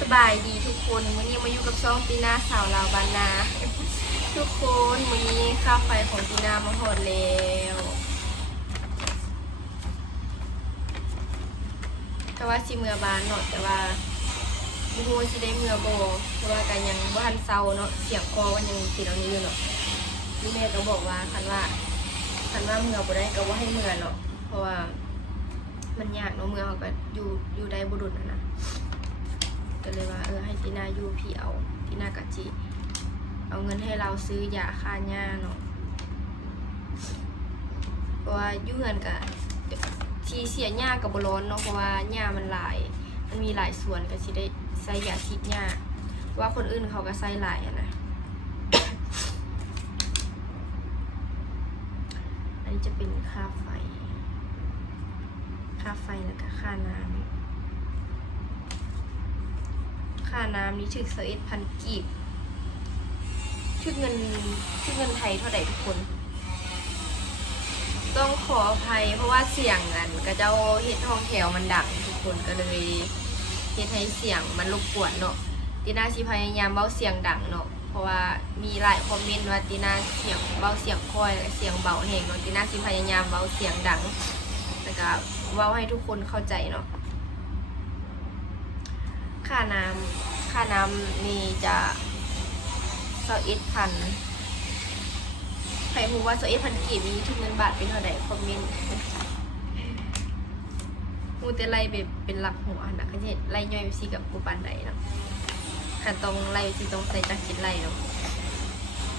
สบายดีทุกคนมื้อนี้มาอยู่กับช่องตีนาสาวลาวบานนา ทุกคนมื้อนี้ค่าไฟของตีนามาหอดแล้วแต่ว่าสิเมือบานเนาะแต่ว่าบูฮูสิได้เมื่อบ่เพราะว่ากันยังบ่ทันเซาเนาะเสียงคอมันยังติดเอานี้อยู่เนาะพี่แม่ก็บอกว่าคันว่าคันว่าเมื่อบ่ได้ก็บ่าให้เมื่อเนาะเพราะว่ามันยากเนาะเมือเขาก็อยู่อยู่ได้บุรุษนะนะ ก็เลยว่าเออให้ตีนาอยู่พี่เอาตีนากะจิ เอาเงินให้เราซื้อยาค่าหญ้าเนาะเพราะว่าอยู่เงินกะทีเสียหญ้ากับบร้อนเนาะเพราะว่าหญ้ามันหลาย มันมีหลายส่วนก็สิได้ใส่ยาฉีดหญ้าว่าคนอื่นเขาก็ใส่หลายอะนะอันนี้จะเป็นค่าไฟ ค่าไฟแล้วก็ค่าน้ำ ค่าน้ำนี่ถึกเสเอ็ดพันกีบถึกเงินถึกเงินไทยเท่าไหร่ทุกคน ต้องขออภัยเพราะว่าเสียงอันกระเจ้าเฮ็ดห้องแถวมันดังทุกคนก็เลยเฮ็ดให้เสียงมันรบกวนเนาะตีน่าสิพยายามเบาเสียงดังเนาะเพราะว่ามีหลายคอมเมนต์ว่าตีน่าเสียงเบาเสียงค่อยเสียงเบาแหงเนาะตีน่าสิพยายามเบาเสียงดังแล้วก็เว้าให้ทุกคนเข้าใจเนาะ ค่าน้ำค่าน้ำนี่จะเซาเอ็ดพันใครรู้ว่าเซาเอ็ดพันกีบมีทุกเงินบาทเป็นเท่าไหร่คอมเมนต์มูแต่ไล่เป็นเป็นหลักหัวนะเขาจะไล่ย่อยไปสิกับกูปันใดนะขันตรงไล่สิตรงใส่จักริดไล่เนาะ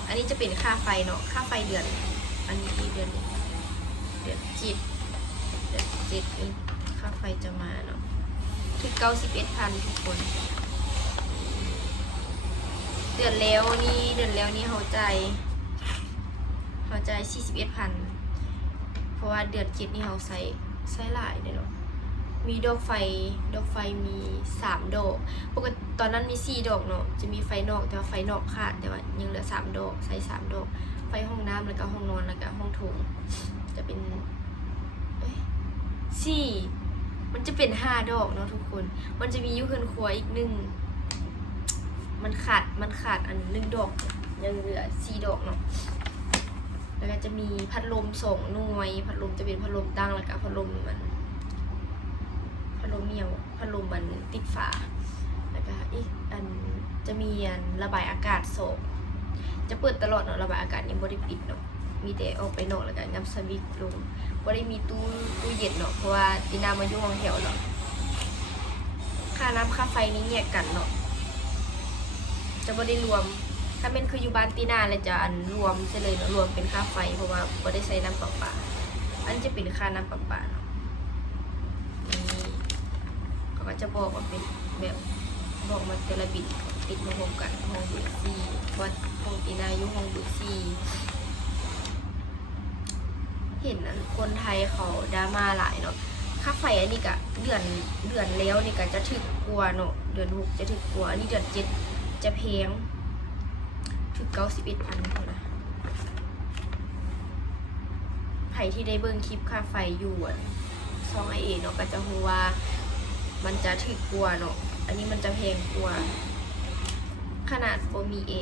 อันนี้จะเป็นค่าไฟเนาะค่าไฟเดือน อันนี้เดือนเดือนจิตเดือนจิตนี่ค่าไฟจะมาเนาะ ถึงเก้าสิบเอ็ดพันทุกคน เดือนแล้วนี่เดือนแล้วนี่เขาใจเขาใจสี่สิบเอ็ดพันเพราะว่าเดือนเจ็ดนี่เขาใส่ใส่หลายเลยเนาะมีดอกไฟ ดอกไฟมีสามดอก ปกติตอนนั้นมีสี่ดอกเนาะ จะมีไฟนอก แต่ว่าไฟนอกขาด แต่ว่ายังเหลือสามดอก ใส่สามดอก ไฟห้องน้ำแล้วก็ห้องนอนแล้วก็ห้องโถง จะเป็นสี่ มันจะเป็นห้าดอกเนาะทุกคน มันจะมียูเคินครัวอีกหนึ่ง มันขาด มันขาดอันหนึ่งดอก ยังเหลือสี่ดอกเนาะ แล้วก็จะมีพัดลมสองหน่วย พัดลมจะเป็นพัดลมตั้งแล้วก็พัดลมมัน พัดลมเหนียวพัดลมมันติดฝา แล้วก็อีกอันจะมีอันระบายอากาศสองจะเปิดตลอดเนาะระบายอากาศนี่บริปิดเนาะ มีแต่ออกไปนอกแล้วก็งับสวิตลงว่าได้มีตู้ตู้เย็นเนาะเพราะว่าตีนามาอยู่ห้องแถวเนาะค่าน้ำค่าไฟนี้แยกกันเนาะจะไม่ได้รวม ถ้าเป็นคืออยู่บ้านตีนาเลยจะอันรวมใช่เลยเนาะรวมเป็นค่าไฟเพราะว่าไม่ได้ใช้น้ำประปาอันจะเป็นค่าน้ำประปาเนาะนี่เขาก็จะบอกว่าเป็นแบบบอกมาเทละบิดติดมารวมกันห้องเบอร์ซีว่าห้องตีนาอยู่ห้องเบอร์ซี เห็นอันคนไทยเขาดราม่าหลายเนาะค่าไฟอันนี้กะเดือนเดือนแล้วนี่กะจะถึกกลัวเนาะเดือนหกจะถึกกลัวอันนี้เดือนเจ็ดจะแพงถึกเก้าสิบเอ็ดพันเท่านะไผที่ได้เบิ่งคลิปค่าไฟอยู่อะซองไอเอเนาะก็จะรู้ว่ามันจะถึกกลัวเนาะอันนี้มันจะแพงกว่าขนาดโฟมีเอ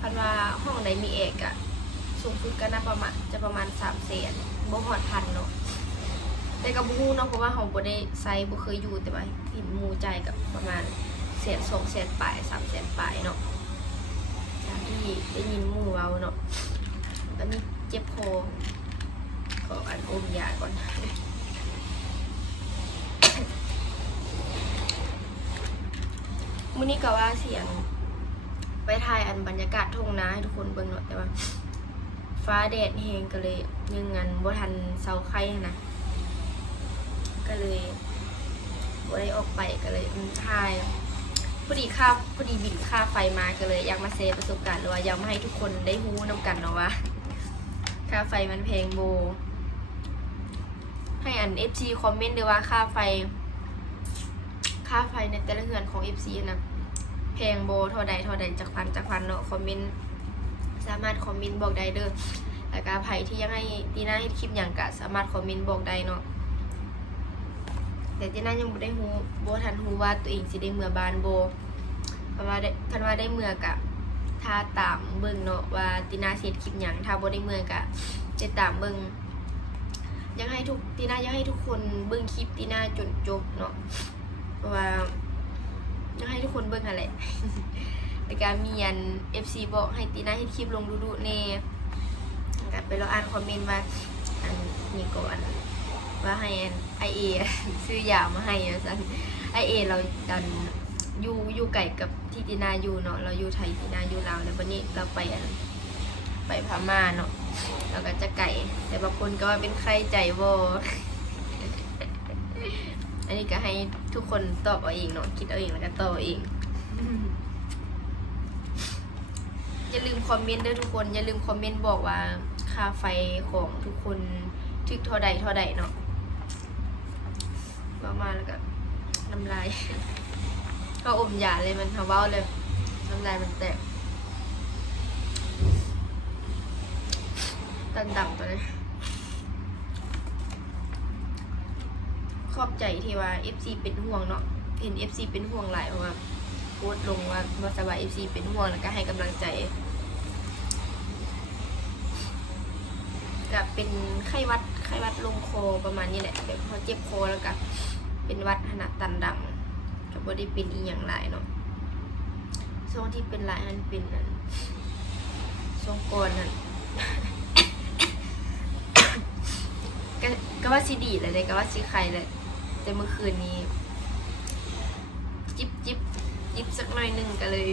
พันว่าห้องใดมีเอกอะ สูงสุดก็น่าประมาณจะประมาณสามแสนบ่หอดพันเนาะแต่กับบูเนาะเพราะว่าเขาบ่ได้ใส่บ่เคยอยู่แต่ว่าเห็นมูใจกับประมาณแสนสองแสนปลายสามแสนปลายเนาะจากที่ได้ยินมูเว้าเนาะตอนนี้เจ็บคอขออันอมยาก่อนมื้อนี้ก็ว่าเสียงไปถ่ายอันบรรยากาศทุ่งนาให้ทุกคนเบิ่งเนาะแต่ว่า ฟ้าแดดแหงก็เลยยังงันบ่ทันเสาไข่นะก็เลยบ่ได้ออกไปก็เลยอืมถ่ายพอดีค่าพอดีบินค่าไฟมาก็เลย อยากมาแชร์ประสบการณ์หรือว่าอยากมาให้ทุกคนได้รู้นํกันเนาะว่าค่าไฟมันแพงโบ ให้อัน FC คอมเมนต์ด้วยว่าค่าไฟ ค่าไฟในแต่ละเรือนของ FC นะแพงโบเท่าใดเท่าใดจากพันจากพันเนาะคอมเมนต์ สามารถคอมเมนต์บอกได้เด้อแล้วก็ใครที่ยังให้ตีน่าให้คลิปอย่างกะสามารถคอมเมนต์บอกได้เนาะแต่เจน่ายังบ่ได้ฮู้บ่ทันฮู้ว่าตัวเองสิได้เมื่อบานโบ่เพราะว่าได้คันว่าได้เมื่อกะถ้าตามเบิ่งเนาะว่าตินาเฮ็ดคลิปหยังถ้าบ่ได้เมื่อกะจะตามเบิ่งยากให้ทุกตินายากให้ทุกคนเบิ่งคลิปตินาจนจบเนาะเพราะว่ายากให้ทุกคนเบิ่งหั่น และแต่การมีอัน FC บอกให้ตินาเฮ็ดคลิปลงดูๆแน่ก็ไปรออ่านคอมเมนต์ว่าอันนี้ก่อนว่าให้ไอเอซื้อยามาให้สันไอเอเราดันอยู่อยู่ไก่กับที่ตินาอยู่เนาะเราอยู่ไทยตินาอยู่ลาวแล้ววันนี้เราไปอันไปพม่าเนาะเราก็จะไก่ แต่บางคนก็ว่าเป็นไข้ใจโวอันนี้ก็ให้ทุกคนตอบเอาเองเนาะคิดเอาเองแล้วก็ตอบเอาเอง อย่าลืมคอมเมนต์ด้วยทุกคน อย่าลืมคอมเมนต์บอกว่าค่าไฟของทุกคนถึกเท่าใดเท่าใดเนาะประมาณแล้วก็น้ำลายก็อมยาเลยมันทำเบ้าเลยน้ำลายมันแตกตันดังตัวนี้ขอบใจที่ว่า FC เป็นห่วงเนาะเห็น FC เป็นห่วงหลายเพราะว่า โพสต์ลงว่าว่าสบาย FC เป็นห่วงแล้วก็ให้กำลังใจกับเป็นไข้วัดไข้วัดลงคอประมาณนี้แหละแบบพอเจ็บคอแล้วก็เป็นวัดขนาดตันดังก็บ่ได้เป็นอีหยังหลายเนาะช่วงที่เป็นหลายมันเป็นนั่นช่วงก่อนนั่นก็ว่าสิดีเลยเลยก็ว่าสิไข่เลยแต่เมื่อคืนนี้ บจิบสักหน่อยหนึ่งก็เลย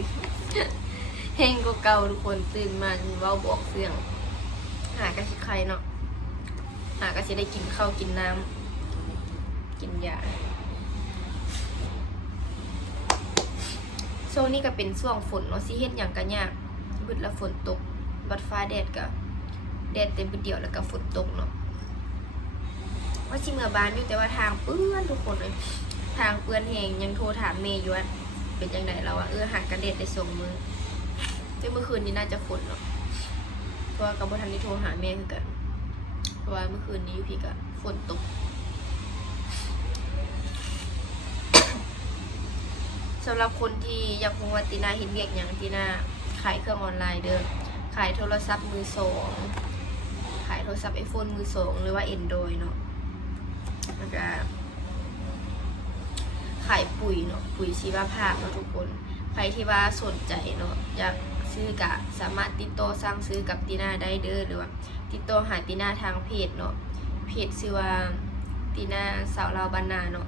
แห้งกว่าเก่าทุกคนตื่นมาเว้าบอกเสียง หากระสิไข่เนาะหากระสิได้กินข้าวกินน้ำกินยาช่วงนี้ก็เป็นช่วงฝนเนาะสิเฮ็ดหยังก็ยากบึดแล้วฝนตก บัดฟ้าแดดก็แดดเต็มบึดเดียวแล้วก็ฝนตกเนาะว่าสิเมื่อบ้านอยู่แต่ว่าทางเปื้อนทุกคนเลยทางเปื้อนแหงยังโทรถามเมย์อยู่ว่า เป็นจังไดเราว่าเออหักกระเด็ดได้ส่งมือซึ่งเมื่อคืนนี้น่าจะฝนเนาะเพราะว่ากับบทันได้โทรหาแม่คือกัน เพราะว่าเมื่อคืนนี้พี่ก็ฝนตกสำหรับคนที่อยากรู้ว่าตีนาเห็นเวียกอย่างตีนาขายเครื่องออนไลน์เด้อขายโทรศัพท์มือสองขายโทรศัพท์ไอโฟนมือสองหรือว่า Android เนาะแล้วก็ ขายปุ๋ยเนาะปุ๋ยชีวภาพเนาะทุกคนใครที่ว่าสนใจเนาะอยากซื้อกะสามารถติดต่อสั่งซื้อกับตีนาได้เด้อหรือว่าติดต่อหาตีนาทางเพจเนาะเพจชื่อว่าตีนาสาวลาวบานนาเนาะ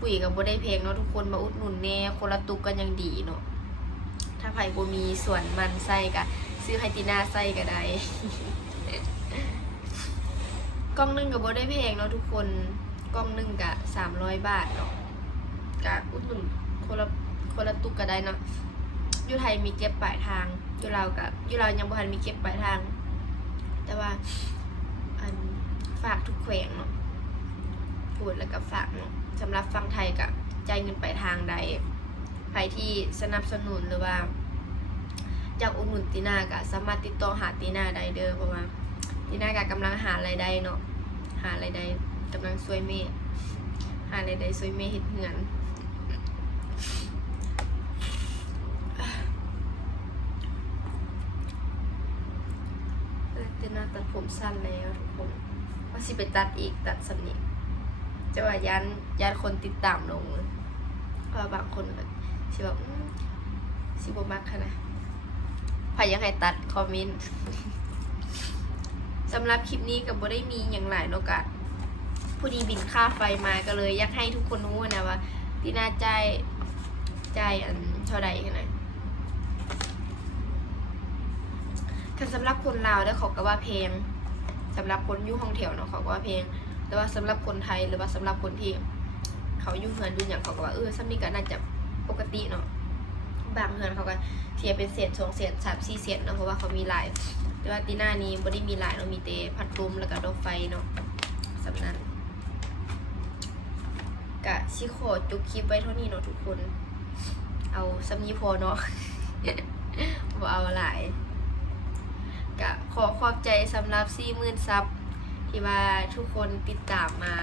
ปุ๋ยกับบ่ได้เพลงเนาะทุกคนมาอุดหนุนแน่คนละตุกกันยังดีเนาะถ้าใครบ่มีส่วนมันใส่ก็ซื้อไฮติน่าใส่ก็ได้กล้องนึงกับบ่ได้เพลงเนาะทุกคนกล้องนึงกะสามร้อยบาทเนาะ กะอุดหนุนคนละคนละตุกก็ได้เนาะยูไทยมีเก็บปลายทางยูลาวกะอยู่ลาวยังบ่ทันมีเก็บปลายทาง แต่ว่าอันฝากทุกแขวงเนาะพูดแล้วก็ฝากเนาะสำหรับฟังไทยกับจ่ายเงินปลายทางใดใครที่สนับสนุนหรือว่าอยากอุดหนุนตีนาก็สามารถติดต่อหาตีนาได้เด้อเพราะว่าตีนาก็กำลังหารายได้เนาะหารายได้กำลังช่วยแม่หารายได้ช่วยแม่เฮ็ดเงิน ตีน่าตัดผมสั้นแล้วทุกคนว่าสิไปตัดอีกตัดสำนีจะว่ายันยันคนติดตามลงเพราะบางคนก็สิแบบอืมสิบมักค่ะนะพายังให้ตัดคอมเมนต์สำหรับคลิปนี้กับบได้มีอย่างหลายเนอะกะผู้ดีบินค่าไฟมาก็เลย อยากให้ทุกคนรู้นะว่าที่น่าใจใจอันเท่าใดขนาด คันสำหรับคนลาวแล้วเขาก็ว่าเพลงสำหรับคนอยู่ห้องแถวเนาะเขาก็ว่าเพลงแต่ว่าสำหรับคนไทยหรือว่าสำหรับคนที่ เขาอยู่เฮือนดูอย่างเขาก็ว่าเออซ้ำนี่ก็น่าจะปกติเนาะบางเฮือนเขาก็เสียเป็นเศษสองเศษสามสี่เศษเนาะเพราะว่าเขามีลาย แต่ว่าตีหน้านี้บ่ได้มีลายเนาะมีแต่พัดลมแล้วก็ดอกไฟเนาะสำนั้นกะชิขอจุกคลิปไว้เท่านี้เนาะทุกคน เอาซ้ำนี้พอเนาะบ่เอาหลาย กะขอขอบใจสำหรับสี่หมื่นซับที่ว่าทุกคนติดตามมา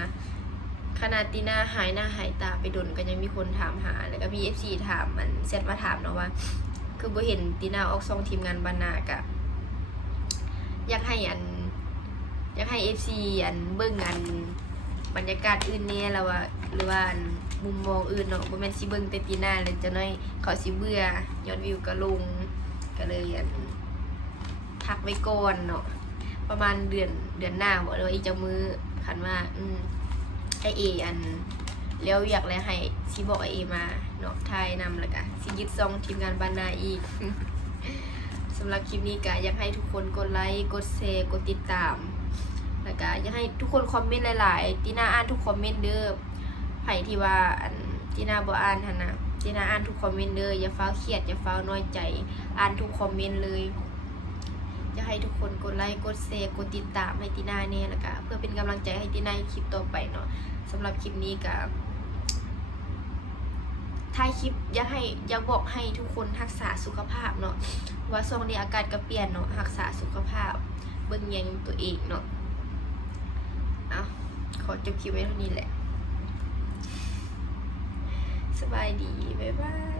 ขนาดตีหน้าหายหน้าหายตาไปดนก็ยังมีคนถามหา แล้วก็มีเอฟซีถามมันเซตมาถามเนาะว่า คือบ่เห็นตีหน้าออกซองทีมงานบรรณากะอยากให้อัน อยากให้เอฟซีอันเบิ่งอันบรรยากาศอื่นเนี่ยแล้วว่าหรือว่าอันมุมมองอื่นเนาะบ่แม่นสิเบิ่งแต่ตีหน้าเลยจะน้อยเขาสิเบื่อยอดวิวก็ลงก็เลยอัน พักไว้ก่อนเนาะประมาณเดือนเดือนหน้าบ่หรือว่าอีจักมือคันว่าอืมไอเออันแล้วอยากเลยให้สิบอกไอเอมาเนาะไทยนำแล้วก็สิยึดซองทีมงานบานนาอีกสำหรับคลิปนี้ก็อยากให้ทุกคนกดไลค์กดแชร์กดติดตามแล้วก็อยากให้ทุกคนคอมเมนต์หลายๆตีน่าอ่านทุกคอมเมนต์เด้อไผที่ว่าอันตีน่าบ่อ่านหั่นน่ะตีน่าอ่านทุกคอมเมนต์เด้ออย่าฟ้าเครียดอย่าฟ้าน้อยใจ อ่านทุกคอมเมนต์เลย อยากให้ทุกคนกดไลค์กดแชร์กดติดตามให้ตีน่าเนี่ยแล้วก็เพื่อเป็นกำลังใจให้ตีน่าคลิปต่อไปเนาะสำหรับคลิปนี้ก็ท้ายคลิปอยากให้อยากบอกให้ทุกคนรักษาสุขภาพเนาะว่าช่วงนี้อากาศก็เปลี่ยนเนาะรักษาสุขภาพ เบิ่งแยงตัวเองเนาะเอาขอจบคลิปไว้เท่านี้แหละ สบายดี บ๊ายบาย